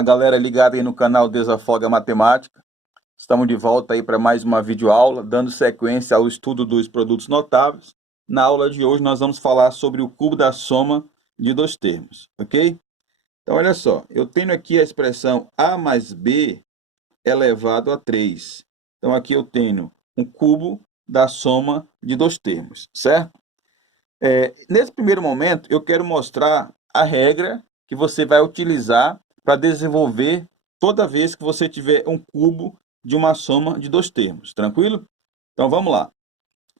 Fala galera ligada aí no canal Desafoga Matemática. Estamos de volta aí para mais uma videoaula, dando sequência ao estudo dos produtos notáveis. Na aula de hoje nós vamos falar sobre o cubo da soma de dois termos, ok? Então olha só, eu tenho aqui a expressão a mais b elevado a 3. Então aqui eu tenho um cubo da soma de dois termos, certo? Nesse primeiro momento eu quero mostrar a regra que você vai utilizar para desenvolver toda vez que você tiver um cubo de uma soma de dois termos, tranquilo? Então vamos lá.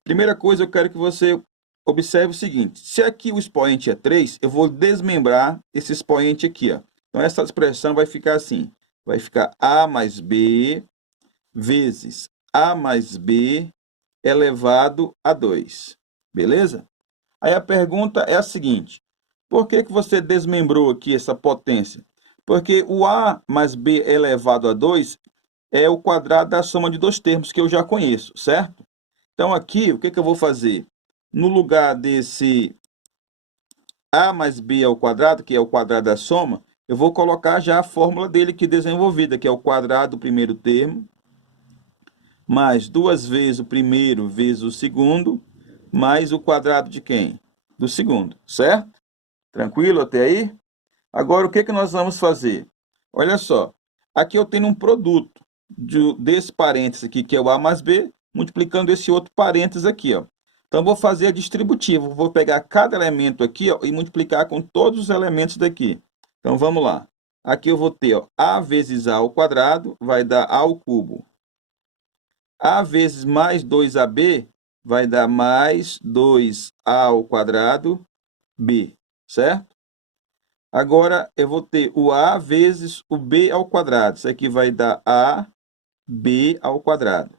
Primeira coisa, eu quero que você observe o seguinte: se aqui o expoente é 3, eu vou desmembrar esse expoente aqui, ó. Então essa expressão vai ficar assim: vai ficar a mais b vezes a mais b elevado a 2. Beleza? Aí a pergunta é a seguinte: por que você desmembrou aqui essa potência? Porque o a mais b elevado a 2 é o quadrado da soma de dois termos que eu já conheço, certo? Então aqui, o que eu vou fazer? No lugar desse a mais b ao quadrado, que é o quadrado da soma, eu vou colocar já a fórmula dele aqui desenvolvida, que é o quadrado do primeiro termo, mais duas vezes o primeiro vezes o segundo, mais o quadrado de quem? Do segundo, certo? Tranquilo até aí? Agora, o que nós vamos fazer? Olha só, aqui eu tenho um produto desse parênteses aqui, que é o A mais B, multiplicando esse outro parênteses aqui, ó. Então, vou fazer a distributiva. Vou pegar cada elemento aqui, ó, e multiplicar com todos os elementos daqui. Então, vamos lá. Aqui eu vou ter, ó, A vezes A ao quadrado, vai dar A ao cubo. A vezes mais 2AB vai dar mais 2A ao quadrado B, certo? Agora, eu vou ter o A vezes o B ao quadrado. Isso aqui vai dar AB ao quadrado.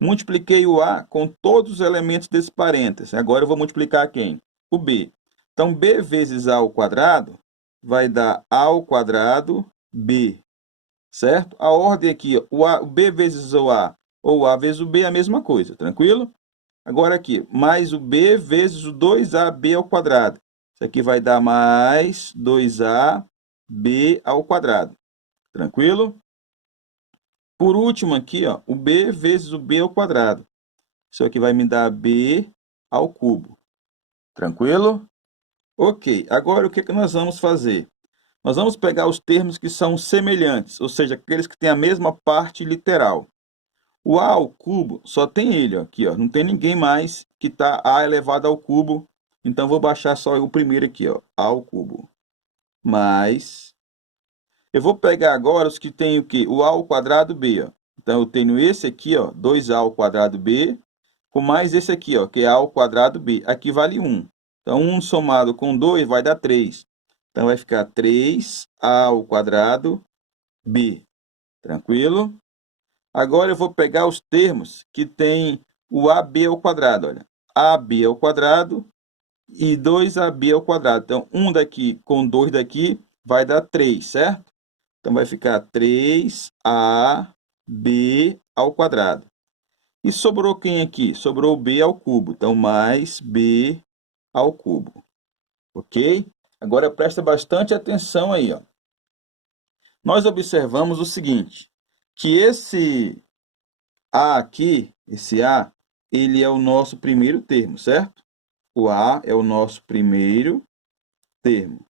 Multipliquei o A com todos os elementos desse parênteses. Agora, eu vou multiplicar quem? O B. Então, B vezes A ao quadrado vai dar A ao quadrado B, certo? A ordem aqui, o B vezes o A ou o A vezes o B é a mesma coisa, tranquilo? Agora aqui, mais o B vezes o 2AB ao quadrado. Isso aqui vai dar mais 2AB ao quadrado. Tranquilo? Por último aqui, ó, o B vezes o B ao quadrado. Isso aqui vai me dar B ao cubo. Tranquilo? Ok, agora o que nós vamos fazer? Nós vamos pegar os termos que são semelhantes, ou seja, aqueles que têm a mesma parte literal. O a ao cubo só tem ele, ó, aqui, ó. Não tem ninguém mais que está a elevado ao cubo. Então, vou baixar só o primeiro aqui, ó, a ao cubo. Mais, eu vou pegar agora os que tem o quê? O a ao quadrado b, ó. Então, eu tenho esse aqui, ó, 2a ao quadrado b, com mais esse aqui, ó, que é a ao quadrado b. Aqui vale 1. Então, 1 somado com 2 vai dar 3. Então, vai ficar 3a ao quadrado b. Tranquilo? Agora eu vou pegar os termos que tem o AB ao quadrado, olha. AB ao quadrado e 2AB ao quadrado. Então, 1 daqui com 2 daqui vai dar 3, certo? Então, vai ficar 3AB ao quadrado. E sobrou quem aqui? Sobrou B ao cubo. Então, mais B ao cubo. Ok? Agora, presta bastante atenção aí, ó. Nós observamos o seguinte, que esse A aqui, esse A, ele é o nosso primeiro termo, certo? O A é o nosso primeiro termo,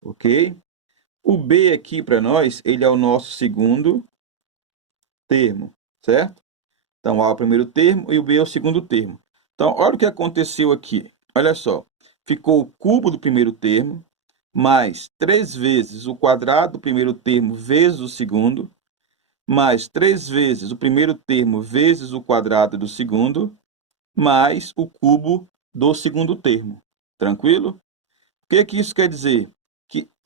ok? O B aqui para nós, ele é o nosso segundo termo, certo? Então, o A é o primeiro termo e o B é o segundo termo. Então, olha o que aconteceu aqui. Olha só, ficou o cubo do primeiro termo, mais 3 vezes o quadrado do primeiro termo vezes o segundo, mais 3 vezes o primeiro termo vezes o quadrado do segundo, mais o cubo do segundo termo. Tranquilo? O que isso quer dizer?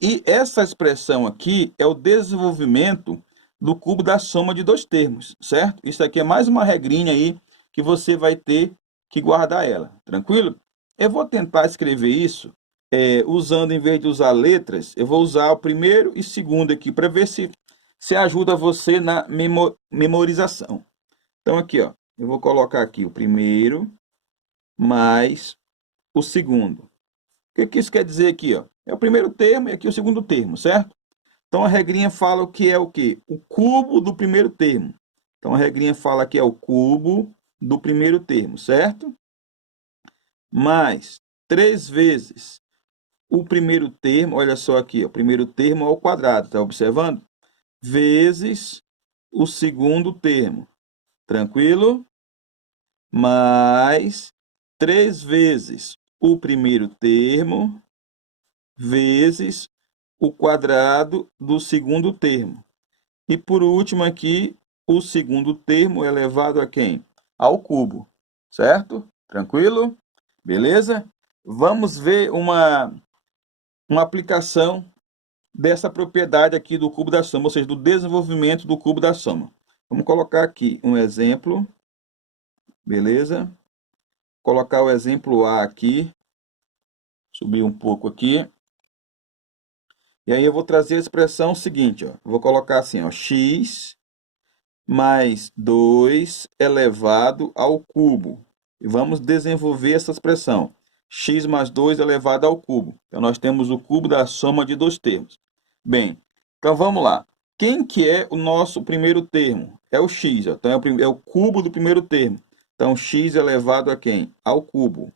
E essa expressão aqui é o desenvolvimento do cubo da soma de dois termos, certo? Isso aqui é mais uma regrinha aí que você vai ter que guardar ela. Tranquilo? Eu vou tentar escrever isso usando, em vez de usar letras, eu vou usar o primeiro e segundo aqui para ver se ajuda você na memorização. Então, aqui, ó, eu vou colocar aqui o primeiro mais o segundo. O que isso quer dizer aqui, ó? É o primeiro termo e aqui o segundo termo, certo? Então, a regrinha fala o que é o quê? O cubo do primeiro termo. Então, a regrinha fala que é o cubo do primeiro termo, certo? Mais 3 vezes o primeiro termo, olha só aqui, o primeiro termo ao quadrado, tá observando? Vezes o segundo termo, tranquilo? Mais 3 vezes o primeiro termo vezes o quadrado do segundo termo. E por último aqui, o segundo termo elevado a quem? Ao cubo, certo? Tranquilo? Beleza? Vamos ver uma aplicação dessa propriedade aqui do cubo da soma, ou seja, do desenvolvimento do cubo da soma. Vamos colocar aqui um exemplo, beleza? Colocar o exemplo A aqui, subir um pouco aqui. E aí eu vou trazer a expressão seguinte, ó. Vou colocar assim, ó, x mais 2 elevado ao cubo. E vamos desenvolver essa expressão. X mais 2 elevado ao cubo. Então, nós temos o cubo da soma de dois termos. Bem, então vamos lá. Quem que é o nosso primeiro termo? É o x. Ó. Então, é o cubo do primeiro termo. Então, x elevado a quem? Ao cubo.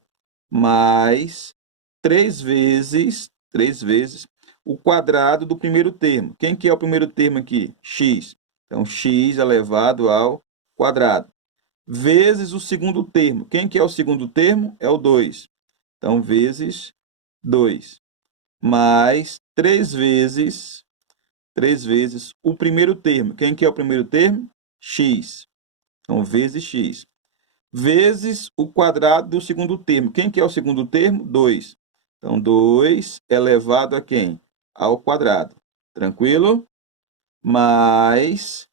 Mais 3 vezes o quadrado do primeiro termo. Quem que é o primeiro termo aqui? X. Então, x elevado ao quadrado. Vezes o segundo termo. Quem que é o segundo termo? É o 2. Então, vezes 2. Mais 3 vezes o primeiro termo. Quem que é o primeiro termo? X. Então, vezes x. Vezes o quadrado do segundo termo. Quem que é o segundo termo? 2. Então, 2 elevado a quem? Ao quadrado. Tranquilo? Mais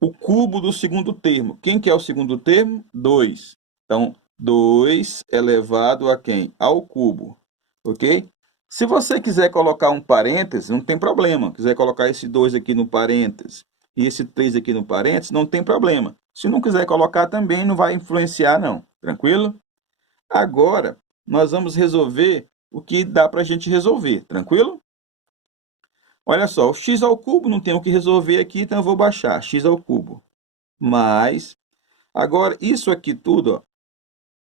o cubo do segundo termo. Quem que é o segundo termo? 2. Então, 2 elevado a quem? Ao cubo. Ok? Se você quiser colocar um parêntese, não tem problema. Quiser colocar esse 2 aqui no parêntese e esse 3 aqui no parêntese, não tem problema. Se não quiser colocar também, não vai influenciar, não. Tranquilo? Agora, nós vamos resolver o que dá para a gente resolver. Tranquilo? Olha só, o x ao cubo não tem o que resolver aqui, então eu vou baixar x ao cubo. Mas, agora, isso aqui tudo ó,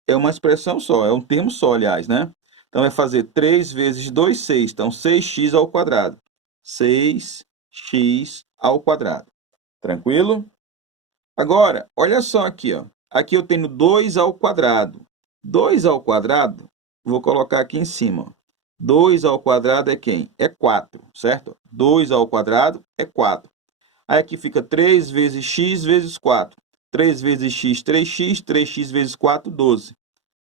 é uma expressão só, é um termo só, aliás, né? Então, vai fazer 3 vezes 2, 6. Então, 6x ao quadrado. 6x ao quadrado. Tranquilo? Agora, olha só aqui, ó. Aqui eu tenho 2 ao quadrado. 2 ao quadrado, vou colocar aqui em cima. Ó. 2 ao quadrado é quem? É 4, certo? 2 ao quadrado é 4. Aí aqui fica 3 vezes x vezes 4. 3 vezes x, 3x. 3x vezes 4, 12.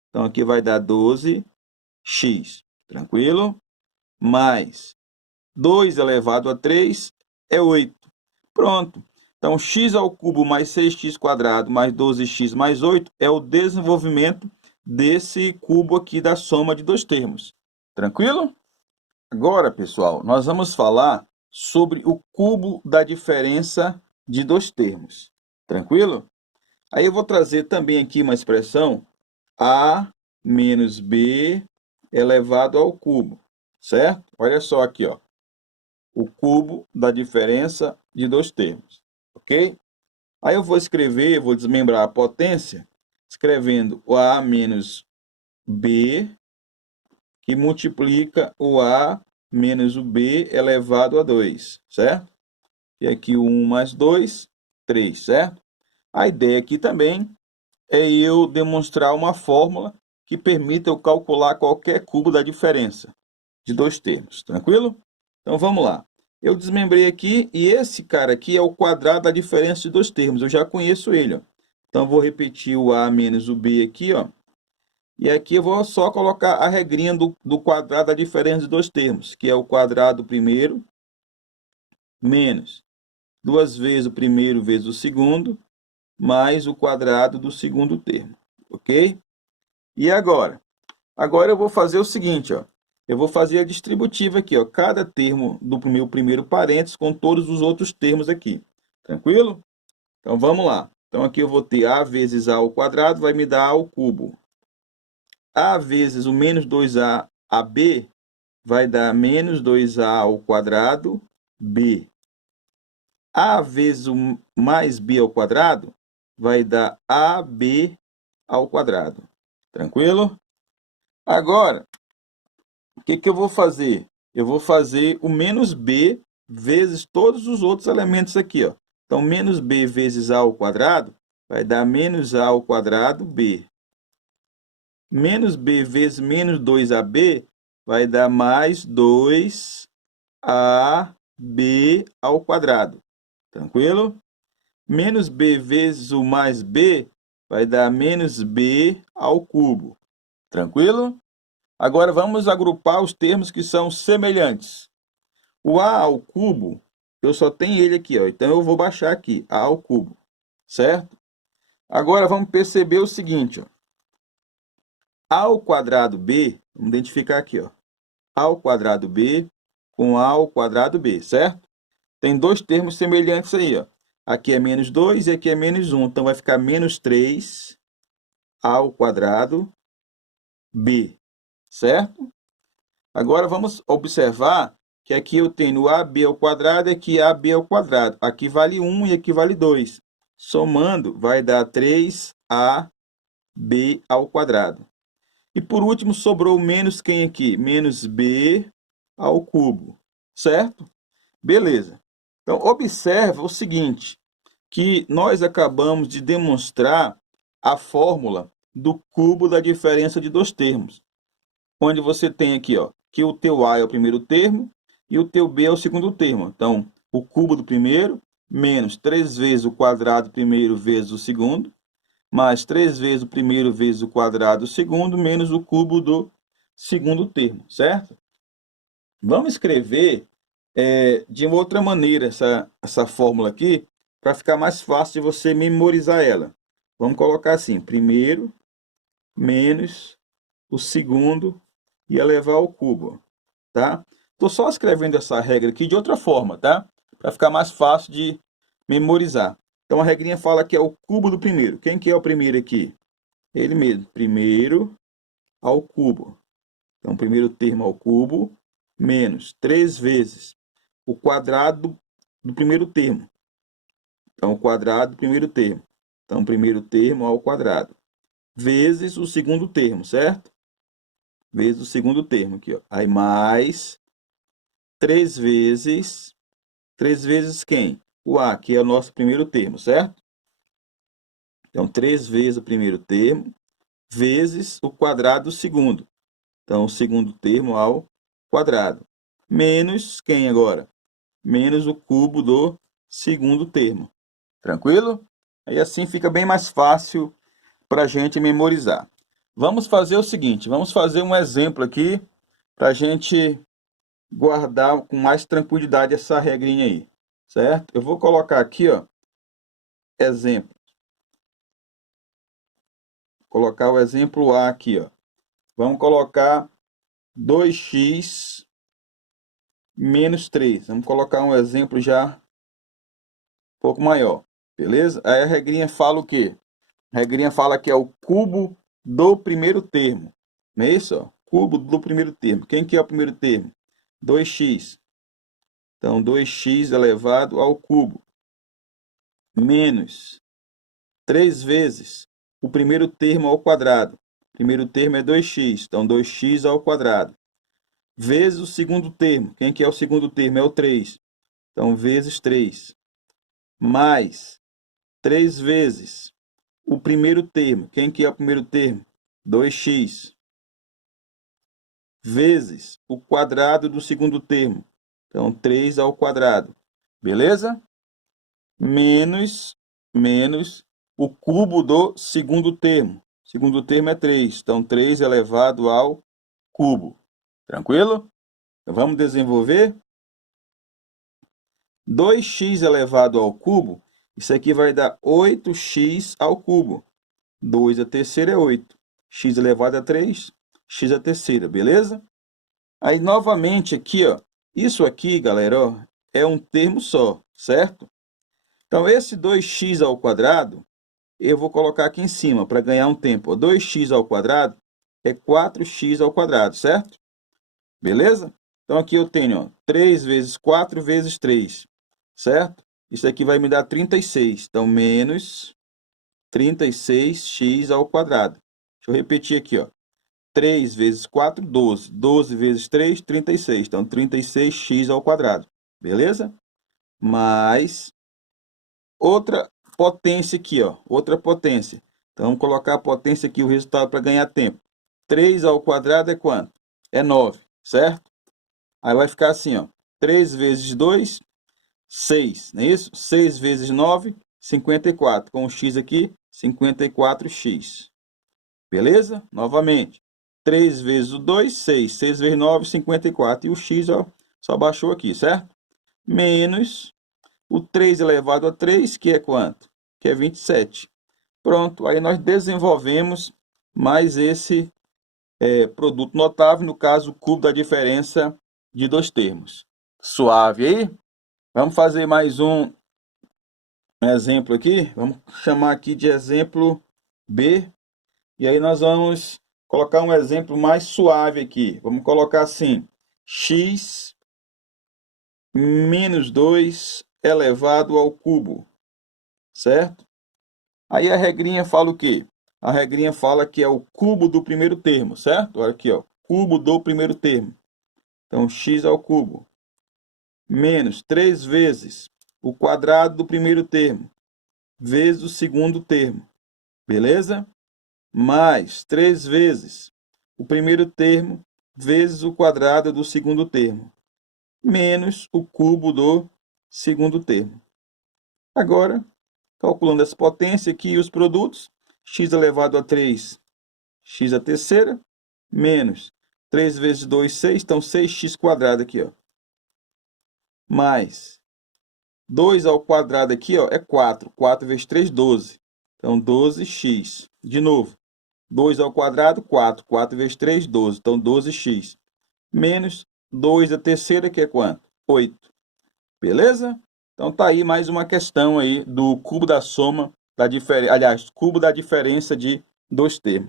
Então, aqui vai dar 12x. Tranquilo? Mais 2 elevado a 3 é 8. Pronto. Então, x ao cubo mais 6x quadrado mais 12x mais 8 é o desenvolvimento desse cubo aqui da soma de dois termos. Tranquilo? Agora, pessoal, nós vamos falar sobre o cubo da diferença de dois termos. Tranquilo? Aí eu vou trazer também aqui uma expressão a menos b elevado ao cubo, certo? Olha só aqui, ó, o cubo da diferença de dois termos, ok? Aí eu vou escrever, vou desmembrar a potência, escrevendo o a menos b, que multiplica o a menos o b elevado a 2, certo? E aqui o 1 mais 2, 3, certo? A ideia aqui também é eu demonstrar uma fórmula que permita eu calcular qualquer cubo da diferença de dois termos, tranquilo? Então vamos lá. Eu desmembrei aqui e esse cara aqui é o quadrado da diferença de dois termos. Eu já conheço ele, ó. Então vou repetir o a menos o b aqui, ó. E aqui eu vou só colocar a regrinha do quadrado da diferença de dois termos, que é o quadrado do primeiro menos 2 vezes o primeiro vezes o segundo, mais o quadrado do segundo termo, ok? E agora? Agora eu vou fazer o seguinte, ó. Eu vou fazer a distributiva aqui, ó. Cada termo do meu primeiro parênteses com todos os outros termos aqui. Tranquilo? Então vamos lá. Então aqui eu vou ter a vezes a ao quadrado, vai me dar a ao cubo. A vezes o menos 2a, ab, vai dar menos 2a ao quadrado b. A vezes o mais b ao quadrado vai dar ab ao quadrado. Tranquilo? Agora, o que eu vou fazer? Eu vou fazer o menos b vezes todos os outros elementos aqui, ó. Então, menos b vezes a ao quadrado vai dar menos a ao quadrado b. Menos b vezes menos 2ab vai dar mais 2ab ao quadrado. Tranquilo? Menos b vezes o mais b vai dar menos b ao cubo. Tranquilo? Agora vamos agrupar os termos que são semelhantes. O a ao cubo, eu só tenho ele aqui, ó. Então eu vou baixar aqui, a ao cubo. Certo? Agora vamos perceber o seguinte, ó. A ao quadrado b, vamos identificar aqui, ó. A ao quadrado b com a ao quadrado b, certo? Tem dois termos semelhantes aí, ó. Aqui é menos 2 e aqui é menos 1. Então vai ficar menos 3 ao quadrado b, certo? Agora vamos observar que aqui eu tenho ab ao quadrado e aqui ab ao quadrado. Aqui vale 1 e aqui vale 2. Somando vai dar 3ab ao quadrado. E por último sobrou menos quem aqui? Menos b ao cubo, certo? Beleza. Então observa o seguinte, que nós acabamos de demonstrar a fórmula do cubo da diferença de dois termos. Onde você tem aqui, ó, que o teu a é o primeiro termo e o teu b é o segundo termo. Então, o cubo do primeiro menos 3 vezes o quadrado do primeiro vezes o segundo, mais 3 vezes o primeiro vezes o quadrado do segundo, menos o cubo do segundo termo, certo? Vamos escrever de uma outra maneira essa fórmula aqui, para ficar mais fácil de você memorizar ela. Vamos colocar assim, primeiro menos o segundo e elevar ao cubo, tá? Estou só escrevendo essa regra aqui de outra forma, tá? Para ficar mais fácil de memorizar. Então, a regrinha fala que é o cubo do primeiro. Quem que é o primeiro aqui? Ele mesmo, primeiro ao cubo. Então, primeiro termo ao cubo, menos 3 vezes o quadrado do primeiro termo. Então, o quadrado do primeiro termo. Então, primeiro termo ao quadrado. Vezes o segundo termo, certo? Vezes o segundo termo aqui, ó. Aí, mais 3 vezes... 3 vezes quem? O a, que é o nosso primeiro termo, certo? Então, 3 vezes o primeiro termo, vezes o quadrado do segundo. Então, o segundo termo ao quadrado. Menos quem agora? Menos o cubo do segundo termo. Tranquilo? Aí assim fica bem mais fácil para a gente memorizar. Vamos fazer o seguinte, vamos fazer um exemplo aqui para a gente guardar com mais tranquilidade essa regrinha aí, certo? Eu vou colocar aqui, ó, exemplo. Colocar o exemplo A aqui, ó. Vamos colocar 2x menos 3. Vamos colocar um exemplo já um pouco maior, beleza? Aí a regrinha fala o quê? A regrinha fala que é o cubo do primeiro termo. Não é isso? Ó? Cubo do primeiro termo. Quem que é o primeiro termo? 2x. Então, 2x elevado ao cubo. Menos 3 vezes o primeiro termo ao quadrado. O primeiro termo é 2x. Então, 2x ao quadrado. Vezes o segundo termo. Quem que é o segundo termo? É o 3. Então, vezes 3. Mais 3 vezes o primeiro termo. Quem que é o primeiro termo? 2x. Vezes o quadrado do segundo termo. Então, 3 ao quadrado. Beleza? Menos o cubo do segundo termo. O segundo termo é 3. Então, 3 elevado ao cubo. Tranquilo? Então, vamos desenvolver. 2x elevado ao cubo, isso aqui vai dar 8x ao cubo. 2 a terceira é 8. X elevado a 3, x a terceira, beleza? Aí, novamente, aqui, ó, isso aqui, galera, ó, é um termo só, certo? Então, esse 2x ao quadrado, eu vou colocar aqui em cima para ganhar um tempo. 2x ao quadrado é 4x ao quadrado, certo? Beleza? Então, aqui eu tenho, ó, 3 vezes 4 vezes 3, certo? Isso aqui vai me dar 36. Então, menos 36x ao quadrado. Deixa eu repetir aqui, ó. 3 vezes 4, 12. 12 vezes 3, 36. Então, 36x ao quadrado. Beleza? Mais outra potência aqui, ó. Outra potência. Então, vamos colocar a potência aqui, o resultado para ganhar tempo. 3 ao quadrado é quanto? É 9, certo? Aí vai ficar assim, ó. 3 vezes 2, 6, não é isso? 6 vezes 9, 54. Com o x aqui, 54x. Beleza? Novamente. 3 vezes o 2, 6. 6 vezes 9, 54. E o x, ó, só baixou aqui, certo? Menos o 3 elevado a 3, que é quanto? Que é 27. Pronto, aí nós desenvolvemos mais esse produto notável, no caso, o cubo da diferença de dois termos. Suave aí? Vamos fazer mais um exemplo aqui. Vamos chamar aqui de exemplo B. E aí nós vamos colocar um exemplo mais suave aqui. Vamos colocar assim, x menos 2 elevado ao cubo, certo? Aí a regrinha fala o quê? A regrinha fala que é o cubo do primeiro termo, certo? Olha aqui, ó, cubo do primeiro termo. Então, x ao cubo menos 3 vezes o quadrado do primeiro termo, vezes o segundo termo, beleza? Mais 3 vezes o primeiro termo, vezes o quadrado do segundo termo, menos o cubo do segundo termo. Agora, calculando essa potência aqui e os produtos, x elevado a 3, x a terceira, menos 3 vezes 2, 6, então 6x quadrado aqui, ó. Mais 2 ao quadrado aqui, ó, é 4. 4 vezes 3, 12. Então, 12x. De novo, 2 ao quadrado, 4. 4 vezes 3, 12. Então, 12x. Menos 2 a terceira, que é quanto? 8. Beleza? Então, tá aí mais uma questão aí do cubo da soma, aliás, cubo da diferença de dois termos.